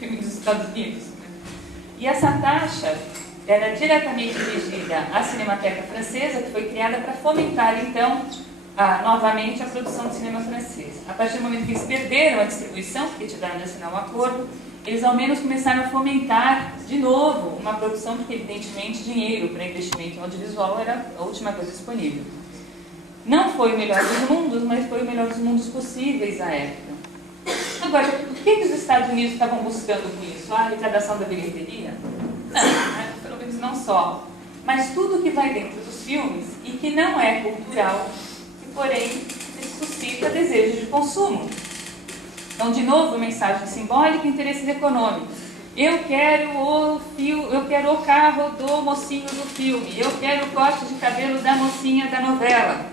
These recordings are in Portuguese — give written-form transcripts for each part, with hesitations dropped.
filme dos Estados Unidos. E essa taxa era diretamente dirigida à Cinemateca Francesa, que foi criada para fomentar, então, novamente a produção de cinema francês. A partir do momento que eles perderam a distribuição, porque tiveram de assinar um acordo, eles ao menos começaram a fomentar de novo uma produção, porque evidentemente dinheiro para investimento em audiovisual era a última coisa disponível. Não foi o melhor dos mundos, mas foi o melhor dos mundos possíveis à época. Agora, o que os Estados Unidos estavam buscando com isso? A arrecadação da bilheteria? Não, pelo menos não só. Mas tudo que vai dentro dos filmes e que não é cultural, que porém suscita desejo de consumo. Então, de novo, mensagem simbólica e interesses econômicos. Eu quero o carro do mocinho do filme. Eu quero o corte de cabelo da mocinha da novela.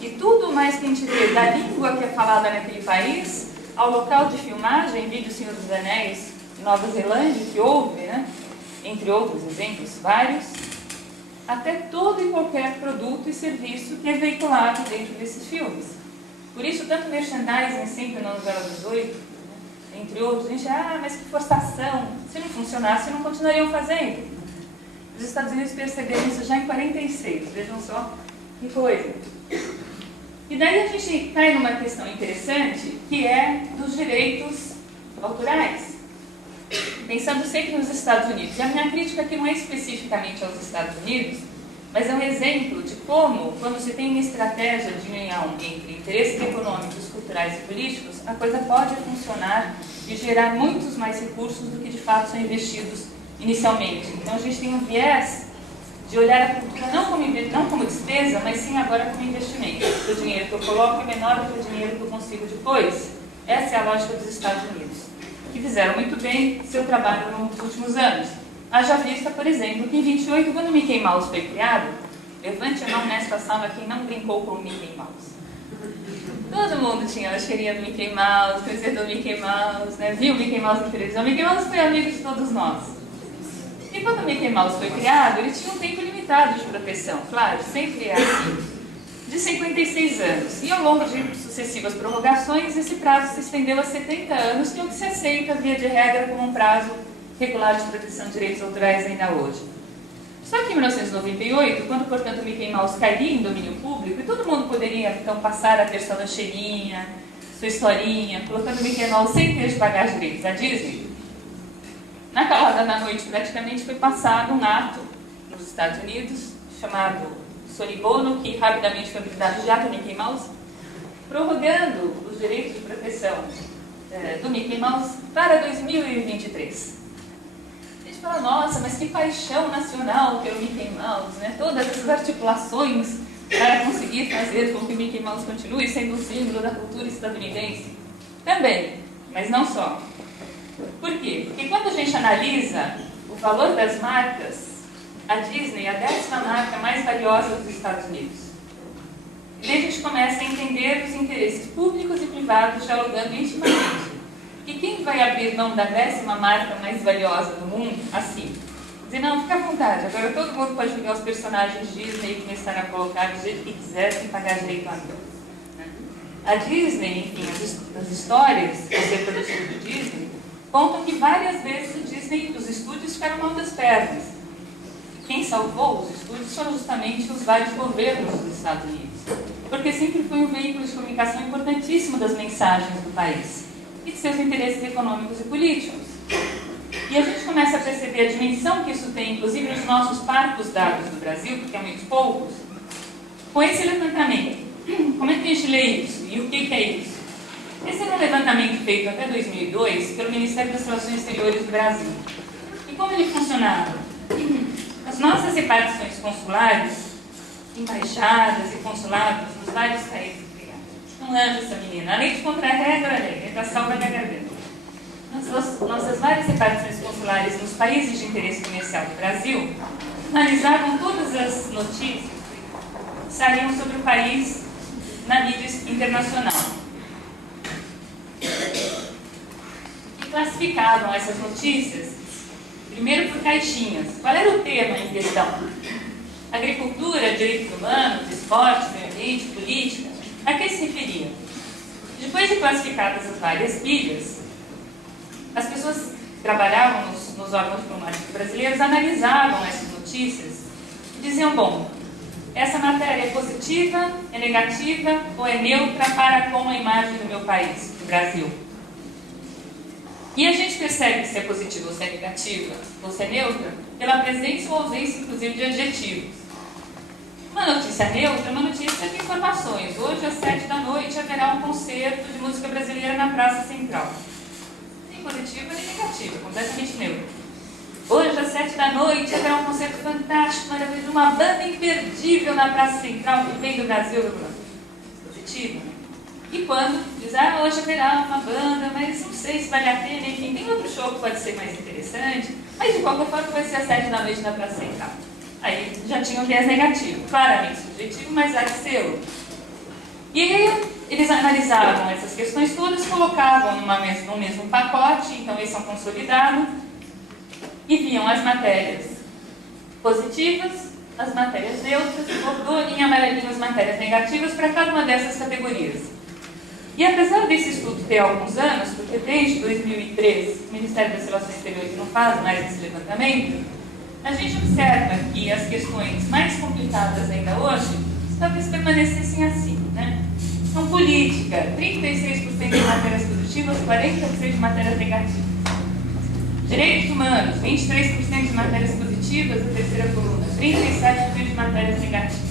E tudo mais que a gente vê da língua que é falada naquele país, ao local de filmagem, vídeo Senhor dos Anéis, Nova Zelândia, que houve, né? Entre outros exemplos, vários, até todo e qualquer produto e serviço que é veiculado dentro desses filmes. Por isso, tanto merchandising sempre na novela 18, né, entre outros, a gente, mas que forçação, se não funcionasse, não continuariam fazendo. Os Estados Unidos perceberam isso já em 46, vejam só que coisa. E daí a gente cai numa questão interessante, que é dos direitos autorais. Pensando sempre nos Estados Unidos. E a minha crítica aqui não é especificamente aos Estados Unidos, mas é um exemplo de como, quando se tem uma estratégia de união entre interesses econômicos, culturais e políticos, a coisa pode funcionar e gerar muitos mais recursos do que de fato são investidos inicialmente. Então a gente tem um viés de olhar a cultura não como despesa, mas sim agora como investimento. O dinheiro que eu coloco é menor do que o dinheiro que eu consigo depois. Essa é a lógica dos Estados Unidos, que fizeram muito bem seu trabalho nos últimos anos. Haja vista, por exemplo, que em 28, quando o Mickey Mouse foi criado, levante a mão nesta sala quem não brincou com o Mickey Mouse. Todo mundo tinha a cheirinha do Mickey Mouse, conhecia do Mickey Mouse, né? Viu o Mickey Mouse na televisão. O Mickey Mouse foi amigo de todos nós. E quando o Mickey Mouse foi criado, ele tinha um tempo limitado de proteção, claro, sempre é assim, de 56 anos. E ao longo de sucessivas prorrogações, esse prazo se estendeu a 70 anos, que é o que se aceita, via de regra, como um prazo regular de proteção de direitos autorais ainda hoje. Só que em 1998, quando, portanto, o Mickey Mouse cairia em domínio público, e todo mundo poderia, então, passar a ter sua lancheirinha, sua historinha, colocando o Mickey Mouse sem ter de pagar os direitos à Disney, na calada da noite, praticamente, foi passado um ato nos Estados Unidos, chamado Sonibono, que rapidamente foi apelidado de Ato Mickey Mouse, prorrogando os direitos de proteção do Mickey Mouse para 2023. A gente fala, nossa, mas que paixão nacional pelo Mickey Mouse, né? Todas essas articulações para conseguir fazer com que o Mickey Mouse continue sendo um símbolo da cultura estadunidense. Também, mas não só. Por quê? Porque quando a gente analisa o valor das marcas, a Disney é a 10ª marca mais valiosa dos Estados Unidos. E daí a gente começa a entender os interesses públicos e privados dialogando intimamente. E quem vai abrir mão da 10ª marca mais valiosa do mundo, assim? Dizer, não, fica à vontade, agora todo mundo pode pegar os personagens Disney e começar a colocar do jeito que quiser, sem pagar direito a nada. A Disney, enfim, as histórias do ser produtivo do Disney, contam que várias vezes o Disney, os estúdios ficaram mal das pernas. Quem salvou os estúdios foram justamente os vários governos dos Estados Unidos, porque sempre foi um veículo de comunicação importantíssimo das mensagens do país e de seus interesses econômicos e políticos. E a gente começa a perceber a dimensão que isso tem, inclusive nos nossos parcos dados do Brasil, porque há muitos poucos, com esse levantamento. Como é que a gente lê isso? E o que é isso? Esse era um levantamento feito até 2002 pelo Ministério das Relações Exteriores do Brasil. E como ele funcionava? As nossas repartições consulares, embaixadas e consulados nos vários países. Não anja essa menina. A lei de contra-regra, a lei da salva da garganta. Nossas várias repartições consulares nos países de interesse comercial do Brasil analisavam todas as notícias que saíam sobre o país na mídia internacional. E classificavam essas notícias, primeiro por caixinhas. Qual era o tema em questão? Agricultura, direitos humanos, esporte, meio ambiente, política. A que se referia? Depois de classificadas as várias pilhas, as pessoas trabalhavam nos órgãos diplomáticos brasileiros analisavam essas notícias e diziam, bom, essa matéria é positiva, é negativa ou é neutra para com a imagem do meu país, do Brasil? E a gente percebe se é positiva ou se é negativa ou se é neutra pela presença ou ausência, inclusive, de adjetivos. Uma notícia neutra é uma notícia de informações. Hoje, às 19h, haverá um concerto de música brasileira na Praça Central. Nem positiva nem negativa, completamente neutra. Hoje, às 19h, haverá um concerto fantástico, maravilhoso, uma banda imperdível na Praça Central que vem do Brasil. Positiva. E quando diz, hoje haverá uma banda, mas não sei se vale a pena, enfim, tem outro show que pode ser mais interessante, mas de qualquer forma vai ser às 19h na Praça Central. Aí já tinha um viés negativo, claramente subjetivo, mas há de ser. E aí eles analisavam essas questões todas, colocavam num mesmo pacote, então eles são consolidados, e viam as matérias positivas, as matérias neutras, e em amarelinho as matérias negativas para cada uma dessas categorias. E apesar desse estudo ter alguns anos, porque desde 2003 o Ministério das Relações Exteriores não faz mais esse levantamento, a gente observa que as questões mais complicadas ainda hoje talvez permanecessem assim, né? Então, política, 36% de matérias positivas, 40% de matérias negativas. Direitos humanos, 23% de matérias positivas, a terceira coluna, 37% de matérias negativas.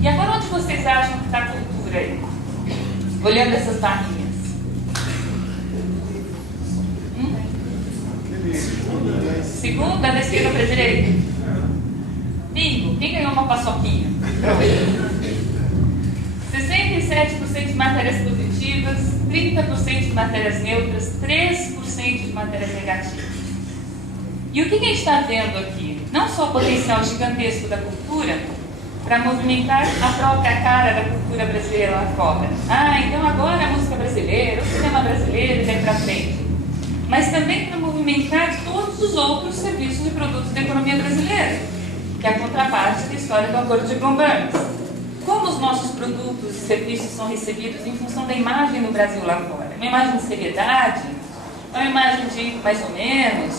E agora onde vocês acham que está a cultura aí? Olhando essas barrinhas. Segunda, da esquerda para a direita. Bingo, quem ganhou uma paçoquinha? 67% de matérias positivas, 30% de matérias neutras, 3% de matérias negativas. E o que a gente está vendo aqui? Não só o potencial gigantesco da cultura para movimentar a própria cara da cultura brasileira lá fora. Então agora a música brasileira, o cinema brasileiro e daí para frente. Mas também para movimentar todos os outros serviços e produtos da economia brasileira, que é a contraparte da história do Acordo de Gomburns. Como os nossos produtos e serviços são recebidos em função da imagem do Brasil lá fora? Uma imagem de seriedade? Uma imagem de mais ou menos?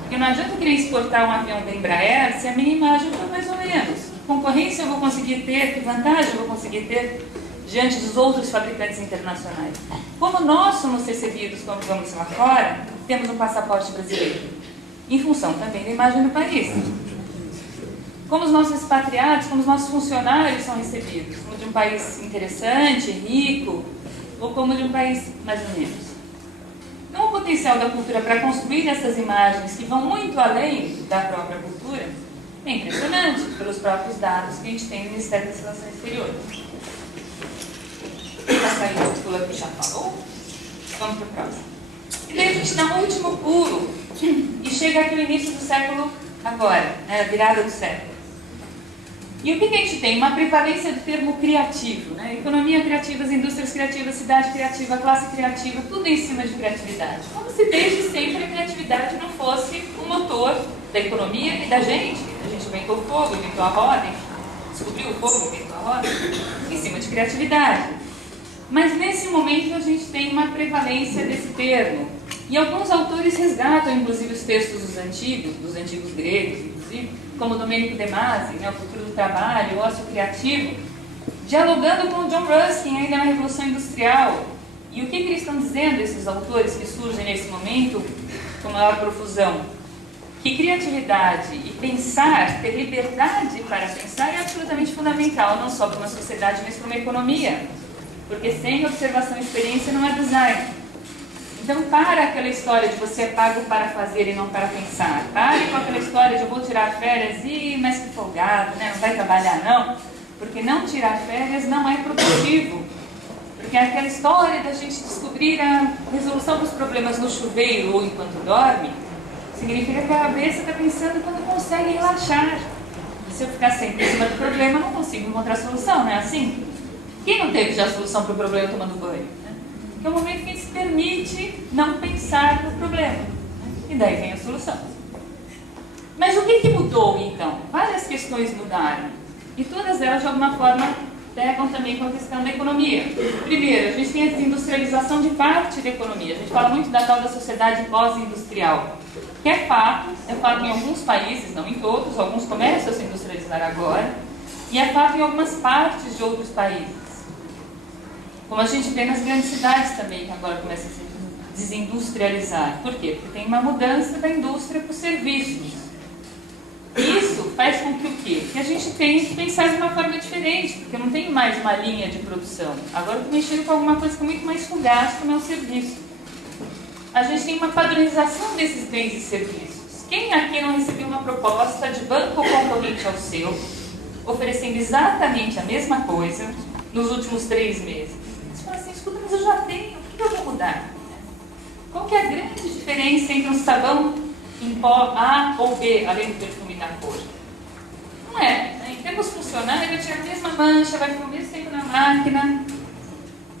Porque não adianta eu querer exportar um avião da Embraer se a minha imagem for mais ou menos. Que concorrência eu vou conseguir ter? Que vantagem eu vou conseguir ter diante dos outros fabricantes internacionais? Como nós somos recebidos quando vamos lá fora, temos um passaporte brasileiro, em função também da imagem do país. Como os nossos expatriados, como os nossos funcionários são recebidos, como de um país interessante, rico, ou como de um país mais ou menos. Então, o potencial da cultura para construir essas imagens que vão muito além da própria cultura é impressionante, pelos próprios dados que a gente tem no Ministério das Relações Exteriores. A saída do Lula que já falou, vamos para o próximo. E daí a gente dá um último pulo e chega aqui no início do século agora, né, a virada do século. E o que a gente tem? Uma prevalência do termo criativo, né? Economia criativa, as indústrias criativas, cidade criativa, classe criativa, tudo em cima de criatividade. Como se desde sempre a criatividade não fosse o motor da economia e da gente. A gente inventou o fogo, inventou a roda, descobriu o fogo, inventou a roda, em cima de criatividade. Mas nesse momento a gente tem uma prevalência desse termo. E alguns autores resgatam, inclusive, os textos dos antigos gregos, inclusive, como Domenico De Masi, né, O Futuro do Trabalho, O Ócio Criativo, dialogando com John Ruskin ainda na Revolução Industrial. E o que eles estão dizendo, esses autores que surgem nesse momento com maior profusão? Que criatividade e pensar, ter liberdade para pensar é absolutamente fundamental, não só para uma sociedade, mas para uma economia. Porque sem observação e experiência não é design. Então, para aquela história de você é pago para fazer e não para pensar. Pare com aquela história de eu vou tirar férias mas que folgado, né? Não vai trabalhar não. Porque não tirar férias não é produtivo. Porque aquela história da gente descobrir a resolução dos problemas no chuveiro ou enquanto dorme, significa que a cabeça está pensando quando consegue relaxar. Se eu ficar sempre em cima do problema, eu não consigo encontrar solução, não é assim? Quem não teve já a solução para o problema tomando banho? Que é o momento que a gente se permite não pensar no problema. Né? E daí vem a solução. Mas o que mudou, então? Várias questões mudaram. E todas elas, de alguma forma, pegam também com a questão da economia. Primeiro, a gente tem a desindustrialização de parte da economia. A gente fala muito da tal da sociedade pós-industrial, que é fato em alguns países, não em todos, alguns começam a se industrializar agora, e é fato em algumas partes de outros países. Como a gente vê nas grandes cidades também, que agora começam a se desindustrializar. Por quê? Porque tem uma mudança da indústria para os serviços. Isso faz com que o quê? Que a gente tenha que pensar de uma forma diferente, porque eu não tenho mais uma linha de produção. Agora eu estou mexendo com alguma coisa que é muito mais fugaz, como é o serviço. A gente tem uma padronização desses bens e serviços. Quem aqui não recebeu uma proposta de banco concorrente ao seu, oferecendo exatamente a mesma coisa nos últimos 3 meses? Você fala assim, escuta, mas eu já tenho, por que eu vou mudar? Qual que é a grande diferença entre um sabão em pó A ou B, além do perfume da cor? Não é, né? Em termos funcionais, vai tirar a mesma mancha, vai ficar o mesmo tempo na máquina.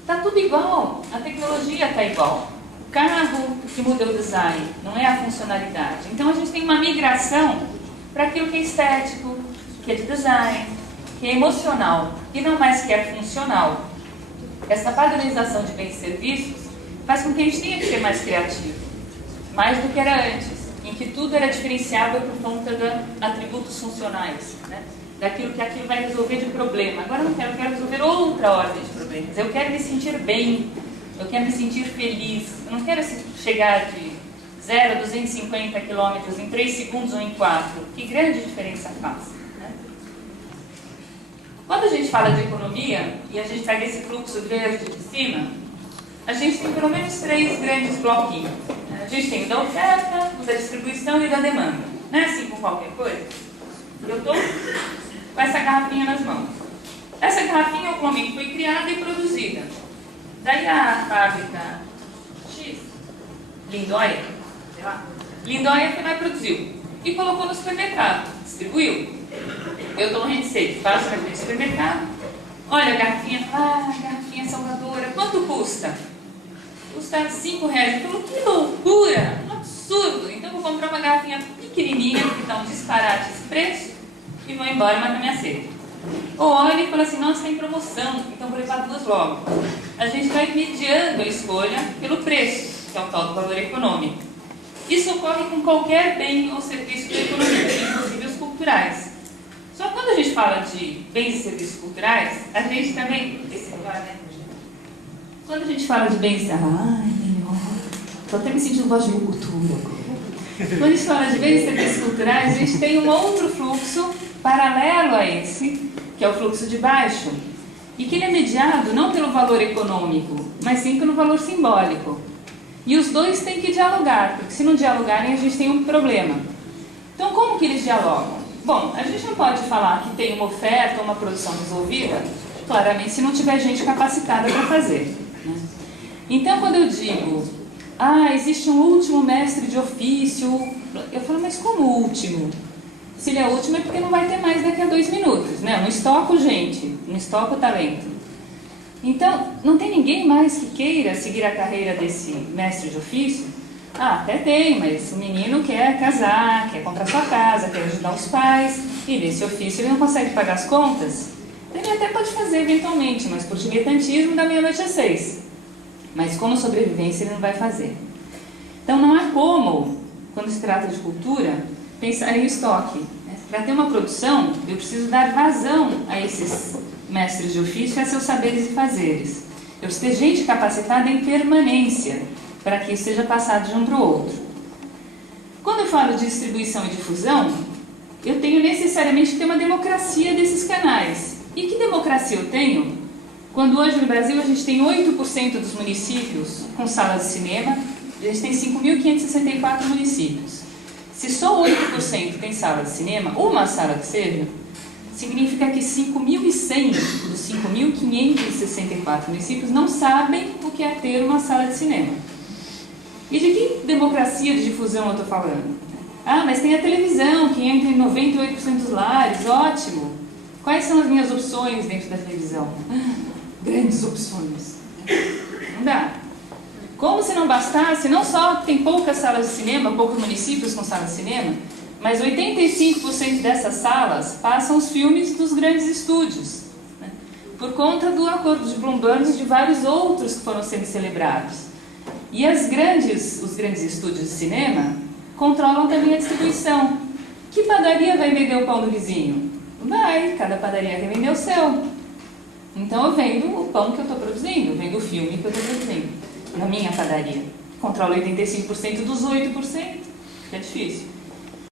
Está tudo igual, a tecnologia está igual. O carro que muda o design, não é a funcionalidade. Então a gente tem uma migração para aquilo que é estético, que é de design, que é emocional, e não mais que é funcional. Essa padronização de bens e serviços faz com que a gente tenha que ser mais criativo, mais do que era antes, em que tudo era diferenciável por conta de atributos funcionais, né? Daquilo que aquilo vai resolver de problema. Agora eu quero resolver outra ordem de problemas. Eu quero me sentir bem, eu quero me sentir feliz. Eu não quero chegar de 0 a 250 quilômetros em 3 segundos ou em 4. Que grande diferença faz, né? Quando a gente fala de economia, e a gente pega esse fluxo verde de cima, a gente tem pelo menos 3 grandes bloquinhos. A gente tem o da oferta, o da distribuição e o da demanda. Não é assim com qualquer coisa? Eu estou com essa garrafinha nas mãos. Essa garrafinha, em algum momento, foi criada e produzida. Daí a fábrica X, Lindóia, sei lá, Lindóia foi lá e produziu. E colocou no supermercado, distribuiu. Eu estou no Rensei, passo na frente do supermercado, olha a garrafinha, garrafinha salvadora, quanto custa? Custa R$5. Eu falo, que loucura, um absurdo. Então eu vou comprar uma garrafinha pequenininha, que dá um disparate esse preço, e vou embora matar minha sede. Ou olha e fala assim, nossa, tem promoção, então vou levar 2 logo. A gente vai mediando a escolha pelo preço, que é o tal do valor econômico. Isso ocorre com qualquer bem ou serviço da economia, inclusive os culturais. Só que quando a gente fala de bens e serviços culturais, a gente também... Quando a gente fala de bens... melhor. Estou até me sentindo voz de cultura agora. Quando a gente fala de bens e serviços culturais, a gente tem um outro fluxo paralelo a esse, que é o fluxo de baixo, e que ele é mediado não pelo valor econômico, mas sim pelo valor simbólico. E os dois têm que dialogar, porque se não dialogarem a gente tem um problema. Então como que eles dialogam? Bom, a gente não pode falar que tem uma oferta ou uma produção resolvida, claramente, se não tiver gente capacitada para fazer, né? Então quando eu digo, existe um último mestre de ofício, eu falo, mas como último? Se ele é último é porque não vai ter mais daqui a 2 minutos, né? Eu não estoco gente, não estoco talento. Então, não tem ninguém mais que queira seguir a carreira desse mestre de ofício? Até tem, mas o menino quer casar, quer comprar sua casa, quer ajudar os pais, e nesse ofício ele não consegue pagar as contas. Ele até pode fazer eventualmente, mas por diletantismo da meia-noite às 6. Mas como sobrevivência ele não vai fazer. Então não há como, quando se trata de cultura, pensar em estoque. Para ter uma produção, eu preciso dar vazão a esses mestres de ofício e a seus saberes e fazeres. Eu preciso ter gente capacitada em permanência, para que isso seja passado de um para o outro. Quando eu falo de distribuição e difusão, eu tenho necessariamente que ter uma democracia desses canais. E que democracia eu tenho? Quando hoje no Brasil a gente tem 8% dos municípios com salas de cinema, a gente tem 5.564 municípios. Se só 8% tem sala de cinema, uma sala que seja, significa que 5.100 dos 5.564 municípios não sabem o que é ter uma sala de cinema. E de que democracia de difusão eu estou falando? Mas tem a televisão, que entra em 98% dos lares, ótimo. Quais são as minhas opções dentro da televisão? Grandes opções. Não dá. Como se não bastasse, não só tem poucas salas de cinema, poucos municípios com salas de cinema, mas 85% dessas salas passam os filmes dos grandes estúdios, né? por conta do acordo de Bloomberg e de vários outros que foram sendo celebrados. E os grandes estúdios de cinema controlam também a distribuição. Que padaria vai vender o pão do vizinho? Vai, cada padaria quer vender o seu. Então eu vendo o pão que eu estou produzindo, eu vendo o filme que eu estou produzindo, na minha padaria. Controla 85% dos 8%, fica difícil.